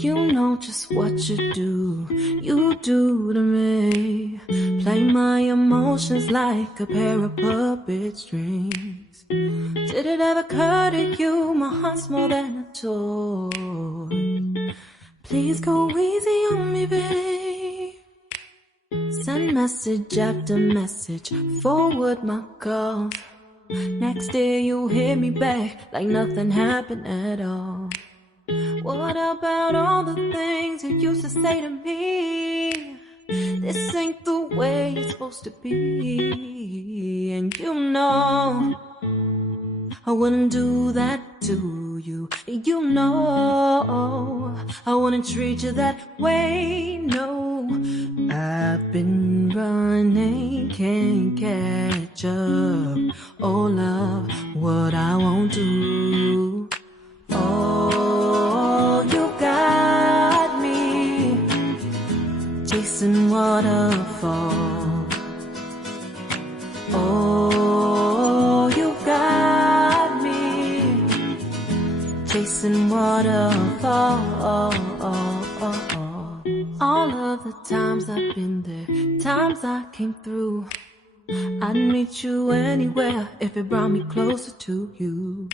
You know just what you do to me. Play my emotions like a pair of puppet strings. Did it ever occur to you my heart's more than a toy? Please go easy on me, babe. Send message after message, forward my calls. Next day you hit me back like nothing happened at all. What about all the things you used to say to me? This ain't the way it's supposed to be. And you know I wouldn't do that to you. You know I wouldn't treat you that way, no. I've been running, can't catch up. Oh love, what I won't do. Oh, you got me chasing waterfalls. Oh, you got me chasing waterfalls. All of the times I've been there, times I came through, I'd meet you anywhere if it brought me closer to you.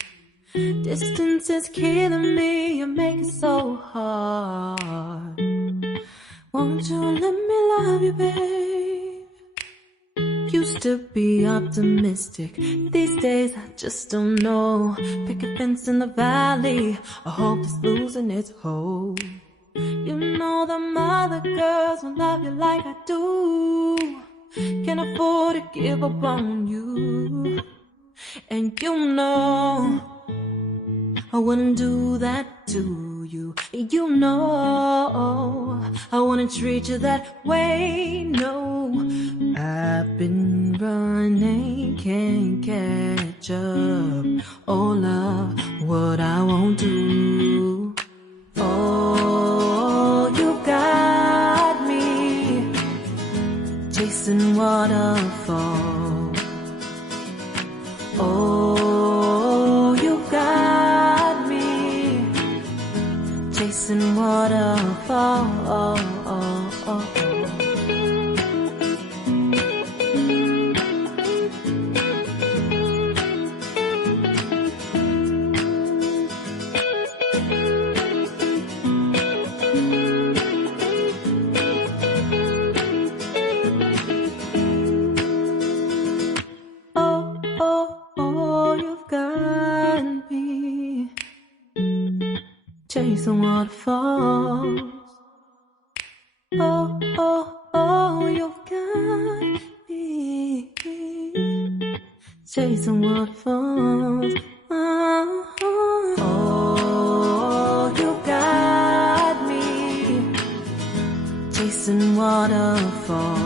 Distance is killing me, you make it so hard. Won't you let me love you, babe? Used to be optimistic, these days I just don't know. Pick a fence in the valley, I hope it's losing its hold. You know them other girls won't love you like I do. Can't afford to give up on you. And you know I wouldn't do that to you. You know I wouldn't treat you that way, no. I've been running, can't catch up. Oh love, what I won't do. Oh, you got me chasing waterfalls. Oh, you got me chasing waterfalls. Chasing waterfalls. Oh, oh, oh, you got me chasing waterfalls. Oh, oh, you got me chasing waterfalls.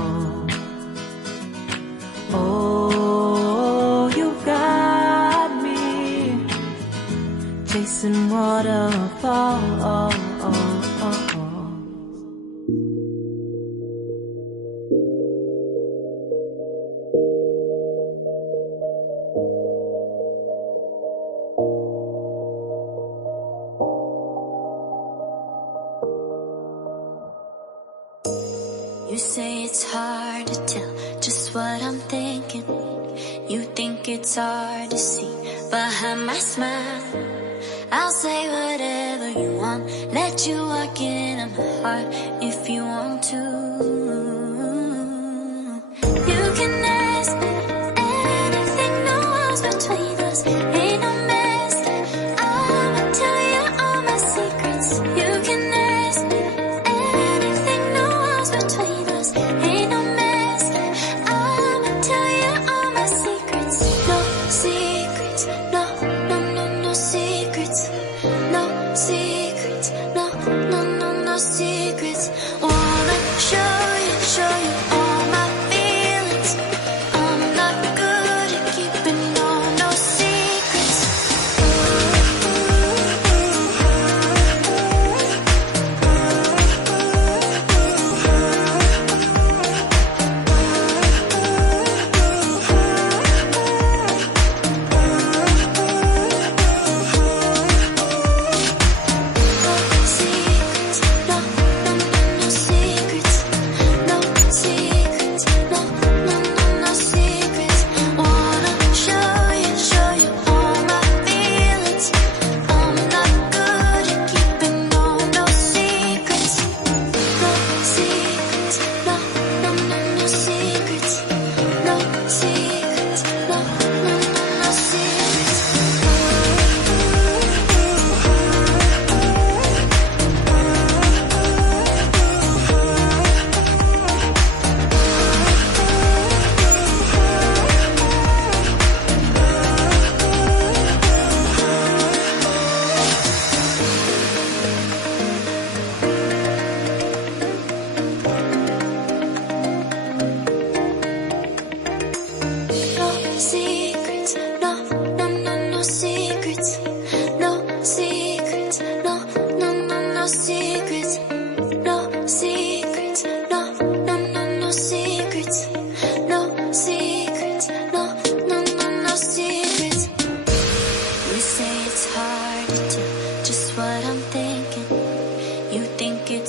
Oh, you got me chasing waterfalls. You say it's hard to tell just what I'm thinking. You think it's hard to see behind my smile. I'll say whatever you want, let you walk into my heart if you want to. You can ask me anything, no walls between us, ain't no mess. I'ma tell you all my secrets. You can ask me anything, no walls between us, ain't no mess. I'ma tell you all my secrets. No secrets, no, no, no, no secrets. No secrets, no, no, no, no secrets. Wanna show you all my feelings. I'm not good at keeping no secrets.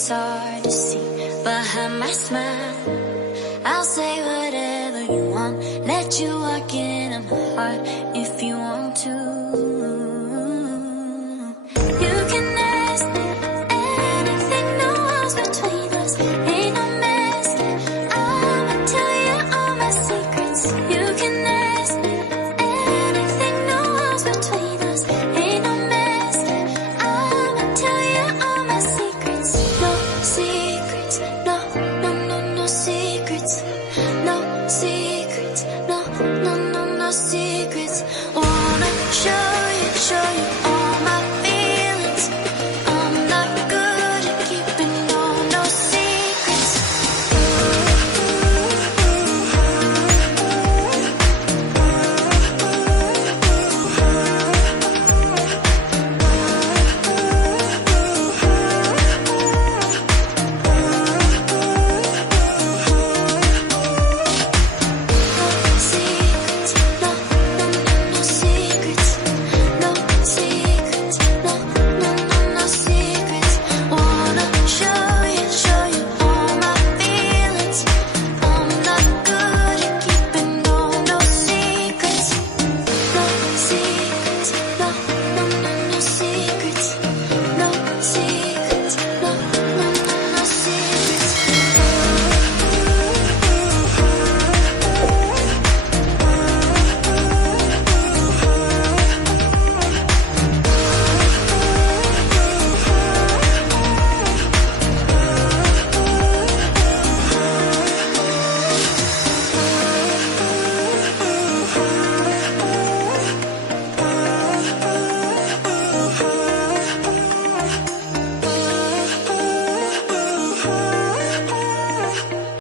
hard to see behind my smile. I'll say whatever you want, let you walk in my heart if you want to.